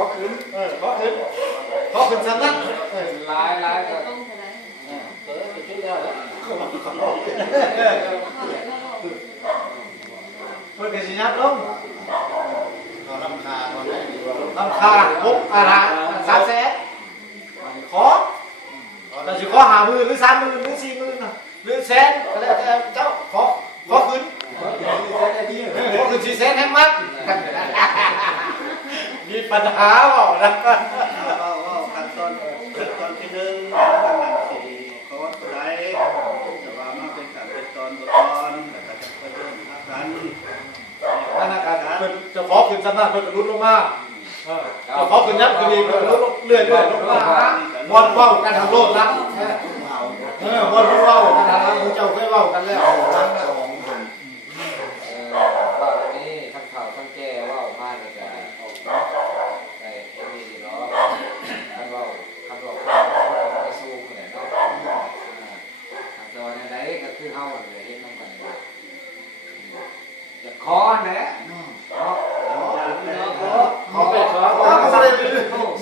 อขึ้นขอขึ้นสำนักลายก็เปิดไปช่วยได้แล้วเปิดกระสีนับลงลำคาปุ๊บอะไร300,000ขอเราจะขอ50,000หรือ30,000หรือ40,000นะหรือ100,000ก็แล้วแต่เจ้าขอขึ้นขอขึ้น400,000ให้มัดมีปัญหาเปล่านะขั้นตอนที่1ขั้นตอนที่ขอตัวใดแต่ว่ามันเป็นขั้นเป็นตอนแล้วก็จะเริ่มกันนั่นนะครับจะขอขึ้นสำนักเพิ่นก็รุดลงมาจะขอขึ้นยับขึ้นอีกรุดเรื่อยลงมาบอลเว้ากันทางโลดละบอลเว้ากันทางเจ้าเคยเว้ากันแล้วว่าอันนี้ทั้งเข่าทั้งแก่ว่ามาเลยจะออกไอ้นี่เนาะทั้งว่าข้าวสู้คนไหนเนาะทางตอนนั้นได้ก็คือเฮาเลยเฮ็ดน้ำกันจะขอแหละ